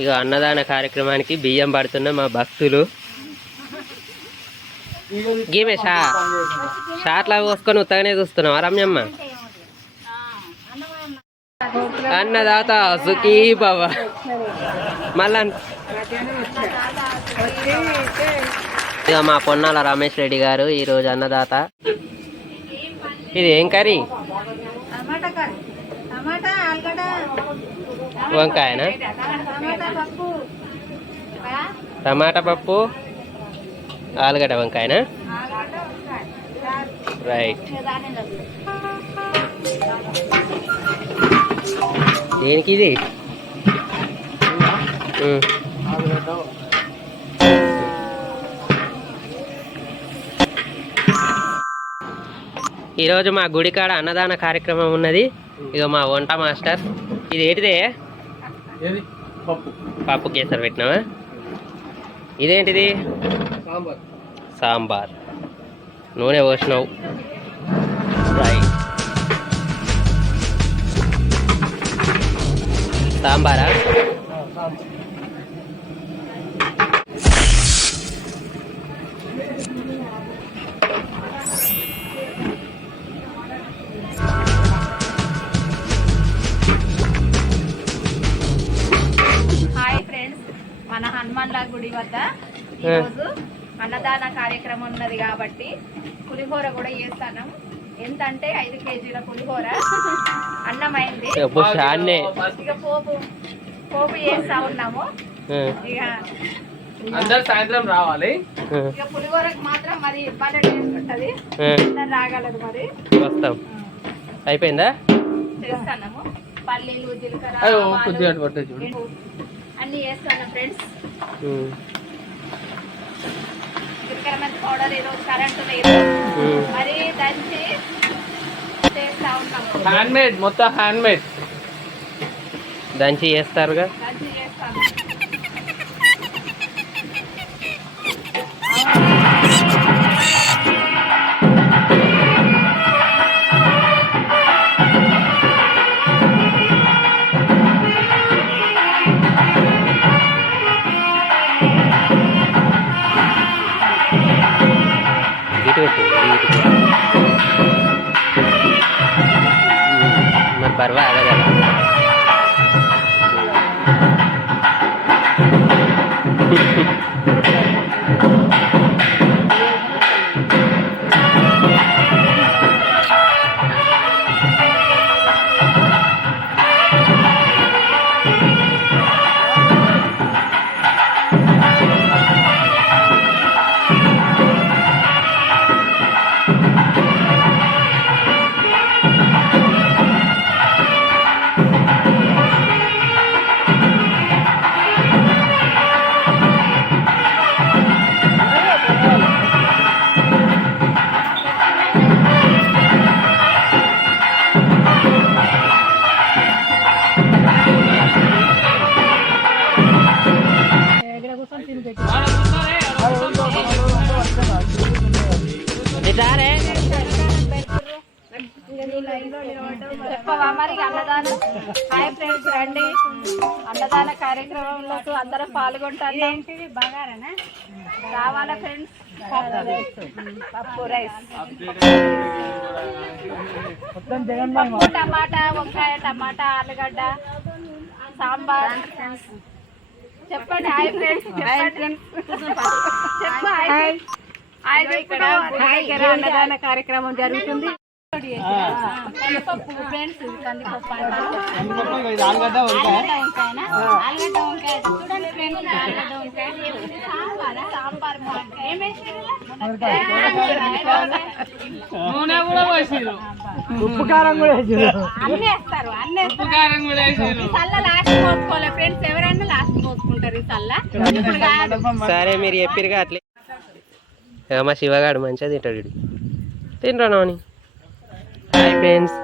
ఇక అన్నదాన కార్యక్రమానికి బియ్యం పడుతున్న మా భక్తులు. గీమే షా? షాట్లా పోసుకొని ఉత్తగానే చూస్తున్నావు రమ్యమ్మ? అన్నదాత సుఖీ బాబా మళ్ళా ఇక మా పొన్నాల రమేష్ రెడ్డి గారు ఈరోజు అన్నదాత. ఇది ఏం కర్రీ టమాటా కర్రీ టమాటా ఆలుగడ్డ వంకాయనా? టమాటా పప్పు ఆలుగడ్డ వంకాయనా? రైట్ దేనికి ఇది? ఈరోజు మా గుడికాడ అన్నదాన కార్యక్రమం ఉన్నది. ఇక మా వంట మాస్టర్. ఇది ఏంటిదే? ఏది? పప్పు. పప్పు కేసరి పెట్టినావా? ఇదేంటిది? సాంబార్. సాంబార్. నూనె పోసినావు. రైట్ సాంబారా. గుడి వద్ద ఈరోజు అన్నదాన కార్యక్రమం ఉన్నది కాబట్టి పులిహోర కూడా చేస్తాను. ఎంత అంటే ఐదు కేజీల పులిహోర. అన్నమైంది. ఇక పోపు పోపు చేస్తా ఉన్నాము. ఇక అందరు సాయంత్రం రావాలి. ఇక పులిహోరకు మాత్రం మరి ఇబ్బంది ఉంటది రాగలదు మరి. వస్తాం. అయిపోయిందా? చేస్తాము పల్లీలు జీలకర్ర అన్ని చేస్తాను ఫ్రెండ్స్ పౌడర్ ఈరోజు కరెంట్ లేదు. మరి దంచి చేస్తా ఉన్నాము. హ్యాండ్ మేడ్ మొత్తం హ్యాండ్ మేడ్ దంచి చేస్తారుగా? మరి బరువా మరి అన్నదానం హాయ్ ఫ్రెండ్స్ రండి. అన్నదాన కార్యక్రమంలో అందరం పాల్గొంటారు ఏంటిది బగారనా రావాలా ఫ్రెండ్స్ పప్పు రైస్ పప్పు టమాటా వంకాయ టమాటా ఆలుగడ్డ సాంబార్ చెప్పండి హాయ్ ఫ్రెండ్స్ చెప్పండి. చెప్పు హాయ్ హాయ్ ఇక్కడ అన్నదాన కార్యక్రమం జరుగుతుంది. ఫ్రెండ్స్ కందిపప్పు ఆలుగడ్డ వంకాయ. చూడండి ఆలుగడ్డ వంకాయ? సాంబారా? సాంబార్. నూనె కూడా వేసిరు ఉప్పు కారం కూడా అన్నీ వేస్తారు అన్నీ వేస్తారు. కారం కూడా వేసిరు. ఈ సల్ల లాస్ట్ పోసుకోవాలి ఫ్రెండ్స్ ఎవరైనా లాస్ట్ పోసుకుంటారు ఈ సరే మీరు చెప్పిరుగా అట్లే. మా శివగాడు మంచిగా తింటాడు. తింటాను అని హాయ్ ఫ్రెండ్స్.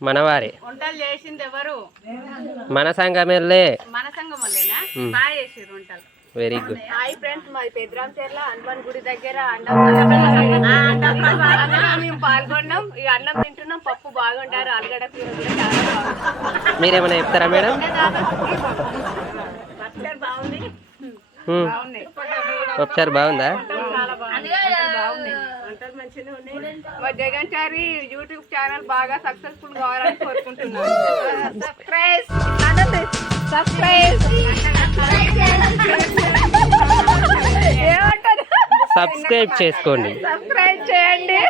మనవారే. వంటలు చేసింది ఎవరు? మన మన సంఘం వాళ్ళేనా. బాగా వంటలు. వెరీ గుడ్ హాయ్ ఫ్రెండ్స్ మాది పెద్రాంతేర్ల హనుమాన్ గుడి దగ్గర అండపల్లి మేము పాల్గొన్నాం. ఇక అన్నం తింటున్నాం. పప్పు బాగుంటారు ఆలుగడ్డ కూర కూడా చాలా బాగుంది. మీరేమైనా చెప్తారా మేడం? బాగుంది. ఒకసారి బాగుందా. మా జగన్ చారి యూట్యూబ్ ఛానల్ బాగా సక్సెస్ఫుల్ కావాలని కోరుకుంటున్నాను. సబ్స్క్రైబ్ సబ్స్క్రైబ్ సబ్స్క్రైబ్ చేసుకోండి. సబ్స్క్రైబ్ చేయండి.